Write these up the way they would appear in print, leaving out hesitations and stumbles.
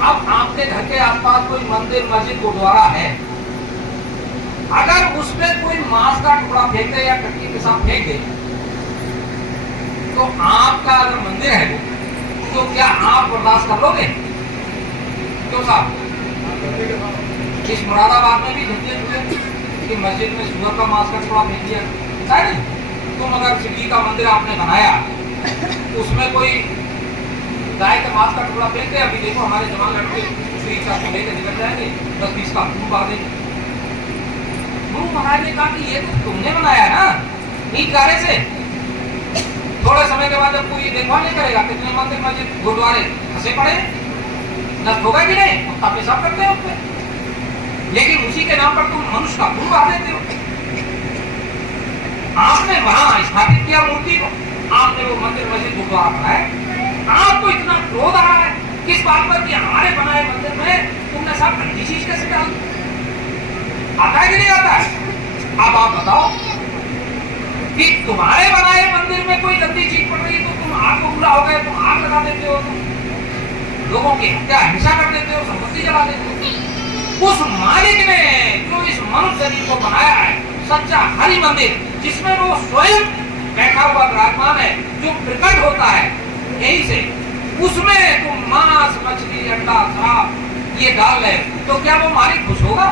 अब आपके घर के आसपास कोई मंदिर मस्जिद गुरुद्वारा है, अगर उसमें कोई मांस का टुकड़ा फेंक दे या टट्टी के साथ फेंक दे, तो आपका अगर मंदिर है वो, तो क्या आप बर्दाश्त कर लोगे? क्यों साहब? इस मुरादाबाद में भी झंझट हुए कि मस्जिद में सुअर का मांस का टुकड़ा फेंक दिया, है नहीं? तुम अगर शिव जी का मंदिर आपने बनाया, उसमें कोई गाय का मांस का टुकड़ा फेंक दे, अभी देखो हमारे जवान लड़के श्री का लेकर निकल जाएंगे, 10-20 का खून पा देंगे। गुरु महाराज ने कहा कि ये तो तुमने बनाया है ना, नीच गारे से। थोड़े समय के बाद जब कोई देखभाल नहीं करेगा, कितने मंदिर मस्जिद गुरुद्वारे फंसे पड़े, नष्ट होगा कि नहीं? कुत्ता पेशाब करते हैं उसमें, लेकिन उसी के नाम पर तुम मनुष्य का खून बहा देते हो। आपने वहां स्थापित किया मूर्ति को, आपने वो मंदिर मस्जिद गुरुद्वारा बनाया, आपको इतना क्रोध आ रहा है किस बात पर कि हमारे बनाए मंदिर में तुमने सब गंदी चीज कैसे डाल? आता है कि नहीं आता है? अब आप बताओ कि तुम्हारे बनाए मंदिर में कोई गंदी चीज पड़ रही है तो तुम आग को बुरा हो गए, तुम आग लगा देते हो, तुम लोगों की हत्या हिंसा कर देते हो, संपत्ति जला देते हो। उस मालिक ने जो इस मनुष्य शरीर को बनाया है, सच्चा हरि मंदिर, जिसमें वो स्वयं बैठा हुआ विराजमान है, जो प्रकट होता है यही से, उसमें तुम मांस मछली अंडा शराब ये डाल रहे, तो क्या वो मालिक खुश होगा?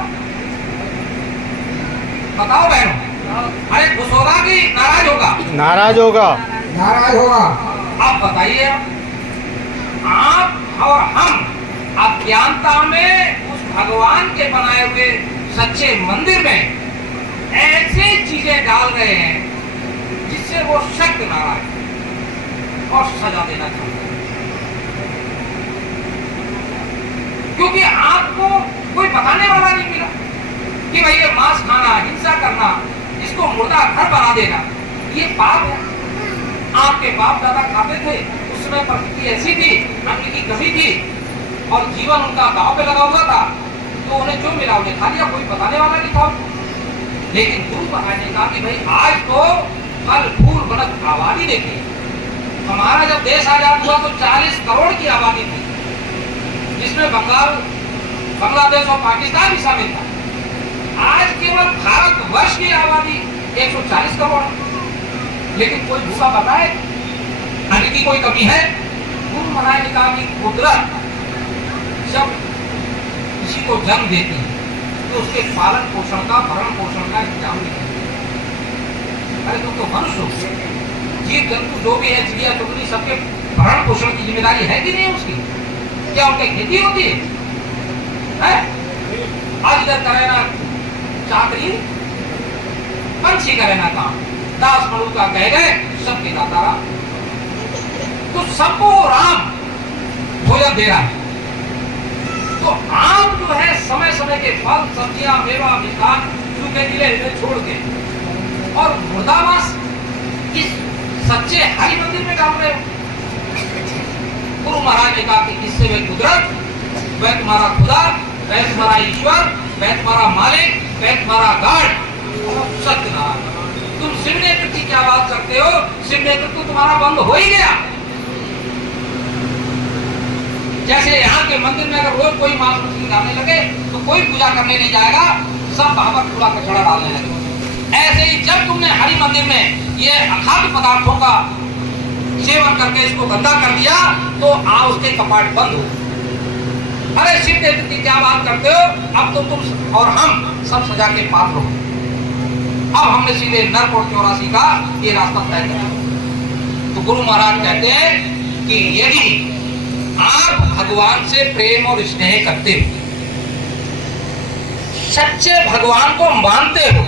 बताओ बहनों, अरे खुश होगा कि नाराज होगा? नाराज होगा। नाराज होगा। अब बताइए, आप और हम अज्ञानता में उस भगवान के बनाए हुए सच्चे मंदिर में ऐसी चीजें डाल रहे हैं जिससे वो शक्त नाराज और सजा देना चाहते हैं, क्योंकि आपको कोई बताने वाला नहीं मिला कि भाई ये मांस खाना, हिंसा करना, इसको मुर्दा घर बना देना, ये पाप है। आपके बाप दादा खाते थे, उस समय प्रकृति ऐसी थी, अन्न की कमी थी और जीवन उनका दांव पे लगा हुआ था, तो उन्हें जो मिला उन्हें खा लिया, कोई बताने वाला नहीं था। लेकिन गुरु महाराज ने कहा कि भाई आज तो फल फूल बनत आबादी देखिए। हमारा जब देश आजाद हुआ तो 40 करोड़ की आबादी थी, जिसमें बांग्लादेश और पाकिस्तान भी शामिल था। आज केवल भारतवर्ष की आबादी 140 करोड़, लेकिन कोई भूखा बताए अन्न की कोई कमी है? गुरु महाराज ने कहा कि कुदरत जब किसी को जन्म देती है तो उसके पालन पोषण का, भरण पोषण का इंतजाम नहीं करती। अरे तुम तो मनुष्य हो, जीव जंतु जो भी है, चिड़िया चुगली, सबके भरण पोषण की जिम्मेदारी है कि नहीं उसकी? क्या उनकी खेती होती है? आज इधर करे ना चाकरी, पंछी करे ना काम, दास मणु का कह गए सबके दाता राम। तो सबको राम भोजन दे रहा है, तो आप जो है समय समय के फल सब्जियां मेवा मिष्ठान सूखे गिले छोड़ के और मुर्दामास इस सच्चे हरि मंदिर में डाल रहे हो। गुरु महाराज ने कहा कि इससे वह कुदरत, वह तुम्हारा खुदा, वह तुम्हारा ईश्वर, वह तुम्हारा मालिक, वह तुम्हारा गार्ड सत्यनारायण। तुम शिव नेत्र की क्या बात करते हो? शिव नेत्र तो तुम्हारा बंद हो ही गया। जैसे यहाँ के मंदिर में अगर रोज कोई मांस मछली डालने लगे तो कोई पूजा करने नहीं जाएगा, सब वहां पर कूड़ा कचरा डालने लगे। ऐसे ही जब तुमने हरि मंदिर में ये अखाद्य पदार्थों का सेवन करके इसको गंदा कर दिया तो उसके कपाट बंद हो। अरे शिव नेत्र की क्या बात करते हो? अब तो तुम और हम सब सजा के पात्र हो। अब हमने सीधे नर्क और 84 का ये रास्ता तय किया। तो गुरु महाराज कहते हैं कि यदि आप भगवान से प्रेम और स्नेह करते हो, सच्चे भगवान को मानते हो,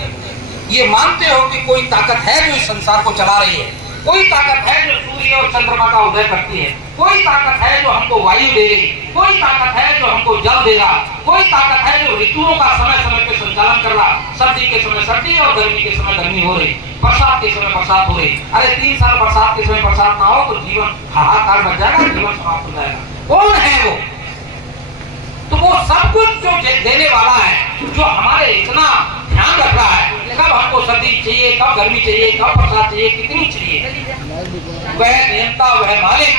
ये मानते हो कि कोई ताकत है जो इस संसार को चला रही है, कोई ताकत है जो सूर्य और चंद्रमा का उदय करती है, कोई ताकत है जो हमको वायु दे रही, कोई ताकत है जो हमको जल देगा, कोई ताकत है जो ऋतुओं का समय समय पे संचालन कर रहा, सर्दी के समय सर्दी और गर्मी के समय गर्मी हो रही, बरसात के समय बरसात हो रही। अरे 3 साल बरसात के समय बरसात ना हो तो जीवन हाहाकार बच जाएगा, जीवन समाप्त हो जाएगा। कौन है वो? तो वो सब कुछ जो देने वाला है, जो हमारे इतना ध्यान रख रहा है, कब हमको सर्दी चाहिए, कब गर्मी चाहिए, कब बरसात चाहिए, कितनी चाहिए, वह नियंता, वह मालिक,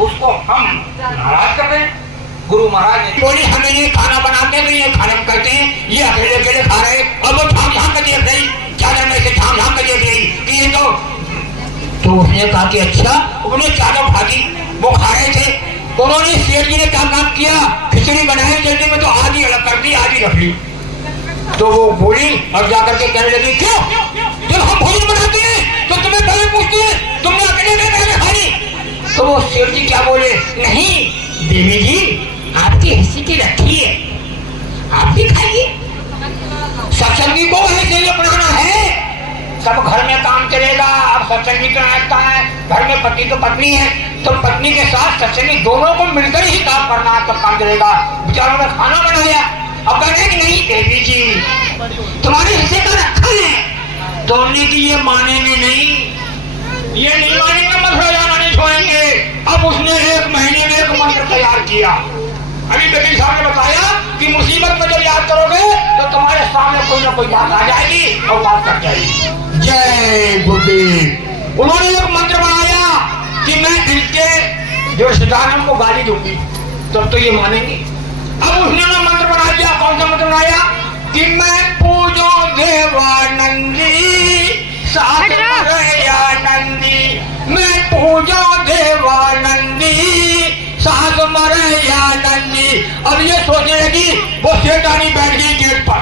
उसको हम नाराज कर रहे हैं। गुरु महाराज ने बोली हमें ये खाना बनाते तो ये खाना हम करते हैं, ये अकेले अकेले खा रहे। और वो झाम झाम कर देख रही, चादर में से झाम झाम कर देख रही कि ये तो उसने कहा कि अच्छा, उन्हें चादर भागी, वो खा रहे थे। उन्होंने शेर जी ने क्या काम किया, खिचड़ी बनाई जल्दी में तो आधी अलग कर दी, आधी रख ली। तो वो बोली और जाकर के कहने लगी, क्यों जब हम भोजन बनाते हैं तो तुम्हें पहले पूछते हैं, तुमने अकेले में पहले खाई। तो वो शेर जी क्या बोले, नहीं देवी जी आपकी हिस्से की रखी है, आप भी खाइए। सत्संगी को ऐसे अपनाना है, सब घर में काम चलेगा। अब सत्संगी तो ऐसा है, घर में पति तो पत्नी है, तो पत्नी के साथ सत्संगी दोनों को मिलकर ही काम करना है, तब काम चलेगा। बेचारों ने खाना बनाया, अब कहने कि नहीं देवी जी तुम्हारे हिस्से का रखा है। तो हमने कि ये मानेंगे नहीं, ये नहीं मानेंगे, मसला जाना नहीं छोड़ेंगे। अब उसने 1 महीने में एक मंत्र तैयार किया। अभी वकील साहब ने बताया कि मुसीबत में जब याद करोगे तो तुम्हारे सामने कोई ना कोई बात आ जाएगी और बात कर जाएगी। जय गुरुदेव। उन्होंने एक मंत्र बनाया कि मैं इनके जो रिश्तेदारों को गाली दूंगी, तब तो ये मानेंगे। अब उसने ना मंत्र बना दिया, कौन सा मंत्र बनाया कि मैं पूजो देवानंदी साथ नंदी, मैं पूजो देवानंदी सास मरैया नंदी। अब ये सोचने लगी, वो सेठानी बैठ गई गेट पर,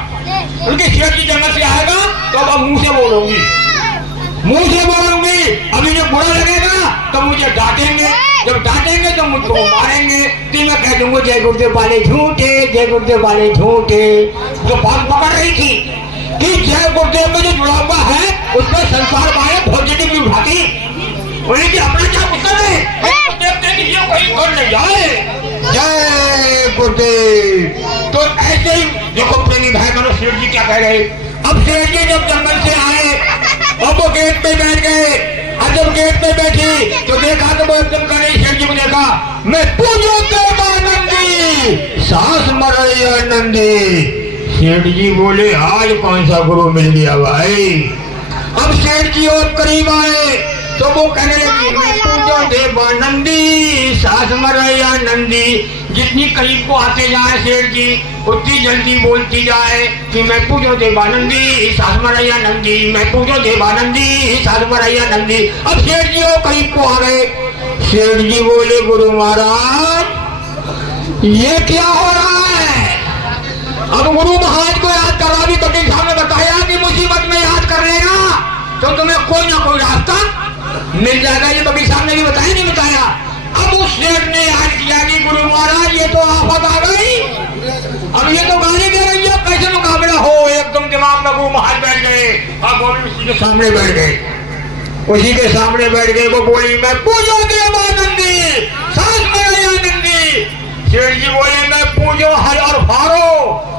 उनकी सेठ की जंगल से आएगा तो अब मुंह से बोलूंगी, मुंह से बोलूंगी। अभी जो बुरा लगेगा तो मुझे डांटेंगे, जब डांटेंगे तो मुझको मारेंगे, तो मैं कह दूंगा जय गुरुदेव वाले झूठे, जय गुरुदेव वाले झूठे। जो बात पकड़ रही थी कि जय गुरुदेव में जो जुड़ा हुआ है उसमें संसार वाले पॉजिटिव भी भागी, उन्हें कि अपना क्या उत्तर है, ये कोई कर नहीं जाए। जय गुरुदेव। तो ऐसे ही देखो प्रेमी भाई बहनों, शेठ जी क्या कह रहे। अब शेठ जी जब जंगल से आए और वो गेट पे बैठ गए, और जब गेट पे बैठी तो देखा तो वो एकदम कर रही, शेठ जी को देखा, मैं पूजो देवानंदी सास मरैया नंदी। शेठ जी बोले आज कौन सा गुरु मिल गया भाई। अब शेठ जी और करीब आए तो वो कहने लगी, मैं पूजो देवानंदी सास मरैया नंदी। जितनी करीब को आते जाए शेठ जी उतनी जल्दी बोलती जाए कि मैं पूजो देवानंदी सास मरैया नंदी, मैं पूजो देवानंदी सास मरैया नंदी। अब शेठ जी और करीब को आ गए। शेठ जी बोले गुरु महाराज ये क्या हो रहा है। अब गुरु महाराज को याद करा, भी कबीर साहब ने बताया कि मुसीबत में याद कर लेना तो तुम्हें कोई ना कोई रास्ता मिल जाएगा। ये कबीर साहब ने भी बताया नहीं बताया। अब उस शेठ ने याद किया कि गुरु महाराज ये तो आफत आ गई, अब ये तो गाली दे रही है, कैसे मुकाबला हो। एकदम दिमाग में गुरु महाराज बैठ गए और वो भी उसी के सामने बैठ गए, उसी के सामने बैठ गए। वो बोली मैं पूजो देवानंदी सास मरैया नंदी। शेठ जी बोले मैं पूजो हर और फारो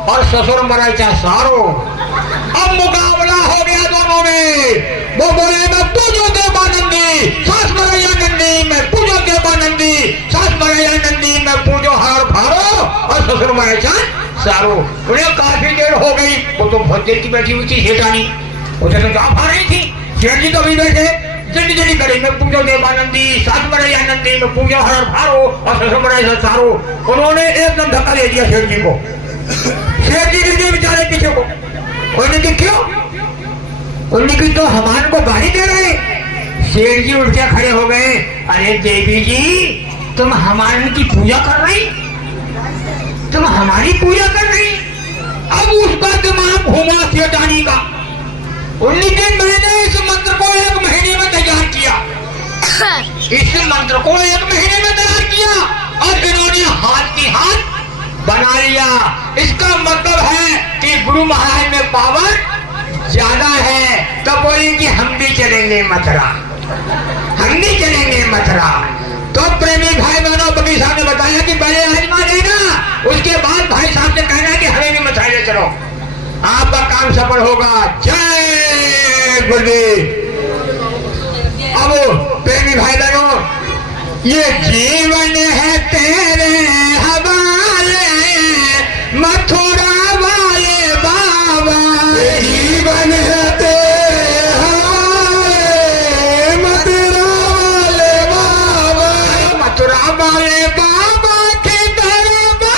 और ससुर मराई चाहे सारो। अब मुकाबला हो गया दोनों में। वो बोले मैं पूजो देवानंदी सास मरैया नंदी, मैं पूजो देवानंदी सास मरैया नंदी, मैं पूजो हर फारो और ससुर मराई चाहे सारो। उन्हें काफी देर हो गई, वो तो बहुत देर की बैठी हुई थी सेठानी, उसे तो जाप आ रही थी। शेठ जी तो भी बैठे, जल्दी जल्दी करे, मैं पूजो देवानंदी सास मरैया नंदी, मैं पूजो हर फारो और ससुर मराई सारो। उन्होंने एकदम धक्का दे दिया शेठ जी को। शेठ जी गिर बेचारे पीछे को। उन्होंने की क्यों, उन्होंने की तो हमारे को गाली दे रहे। शेठ जी उठ के खड़े हो गए, अरे देवी जी तुम हमारे की पूजा कर रही, तुम हमारी पूजा कर रही। अब उसका दिमाग घूमा सेठानी का। उन्होंने मैंने इस मंत्र को 1 महीने में तैयार किया, इस मंत्र को 1 महीने में तैयार किया और इन्होंने हाथ की हाथ बना लिया। इसका मतलब है कि गुरु महाराज में पावर ज्यादा है। तो बोली कि हम भी चलेंगे मथुरा, हम भी चलेंगे मथुरा। तो प्रेमी भाई बहनों, कबीर साहब ने बताया कि पहले आजमा लेना, उसके बाद भाई साहब से कहना कि हमें भी मथुरा ले चलो, आपका काम सफल होगा। जय गुरुदेव। अब प्रेमी भाई बहनों, ये जीवन है तेरे हवाले मथुरा वाले बाबा, जीवन है तेरे हवाले मथुरा वाले बाबा, मथुरा वाले बाबा के दरबार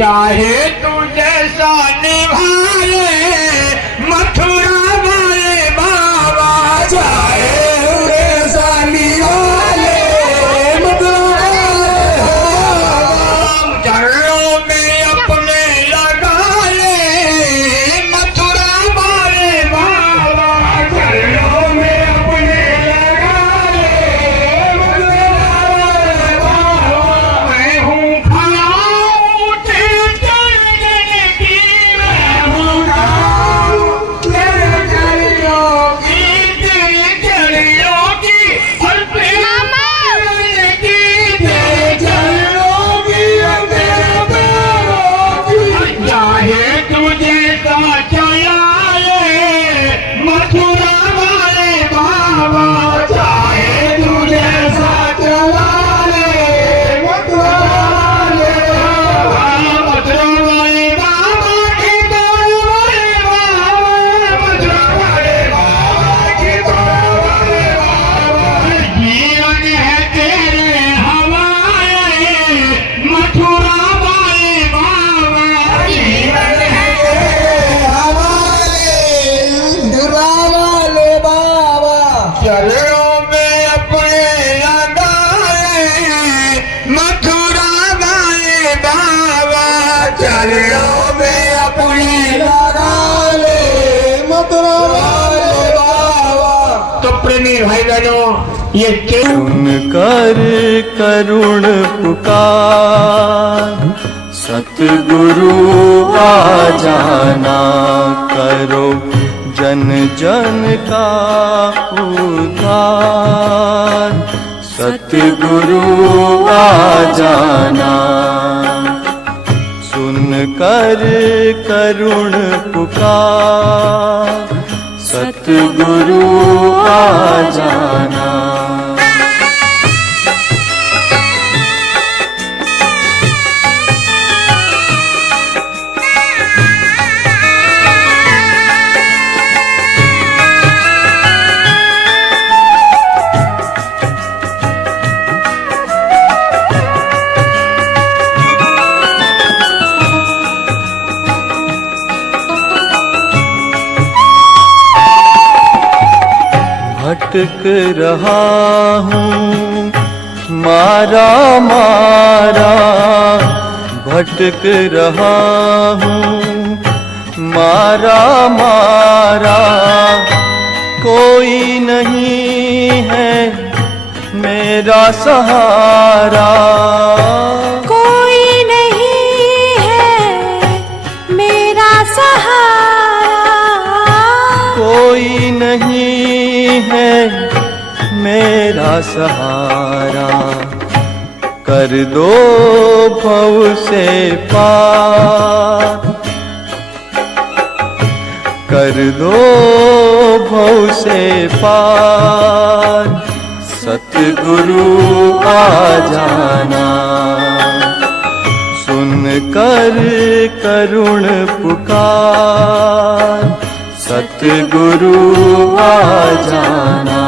चाहे तू जैसा निभाए मथुरा वाले बाबा, चाहे तू जैसा निभाए मथुरा चरणों में अपने लगा ले मथुरा वाले बाबा, चरणों में अपने लगा ले मथुरा वाले बाबा। मैं हूँ खड़ा तेरे चरणों की, मैं हूँ खड़ा तेरे चरणों की, तेरे चरणों की और तेरे चरणों की, तेरे चरणों की और तेरे पैरों की। चाहे तुझे का चलाए मथुरा वाले बाबा, चाहे तुझे सा चला ले मथुरा वाले बाबा, मथुरा वाले बाबा की दौड़ वाले बाबा, मथुरा वाले बाबा की दौड़ वाले बाबा। जीवन है तेरे हवाले मथुरा वाले बाबा, जीवन है तेरे हवाले मथुरा वाले बाबा। चरणों में अपने लगाए मथुरा वाले बाबा, चरणों में अपने लगा ले मथुरा वाले बाबा। तो प्रेमी भाई बहनों, ये सुन कर करुण पुकार सतगुरु आ जाना, करो जन जन का उद्धार। सतगुरु आ जाना, सुन कर करुण पुकार सतगुरु आ जाना। भटक रहा हूँ मारा मारा, भटक रहा हूँ मारा मारा, कोई नहीं है मेरा सहारा, कोई नहीं है मेरा सहारा, कोई नहीं है मेरा सहारा। कर दो भव से पार, कर दो भव से पार, सतगुरु आ जाना। सुन कर करुण पुकार सतगुरु आ जाना।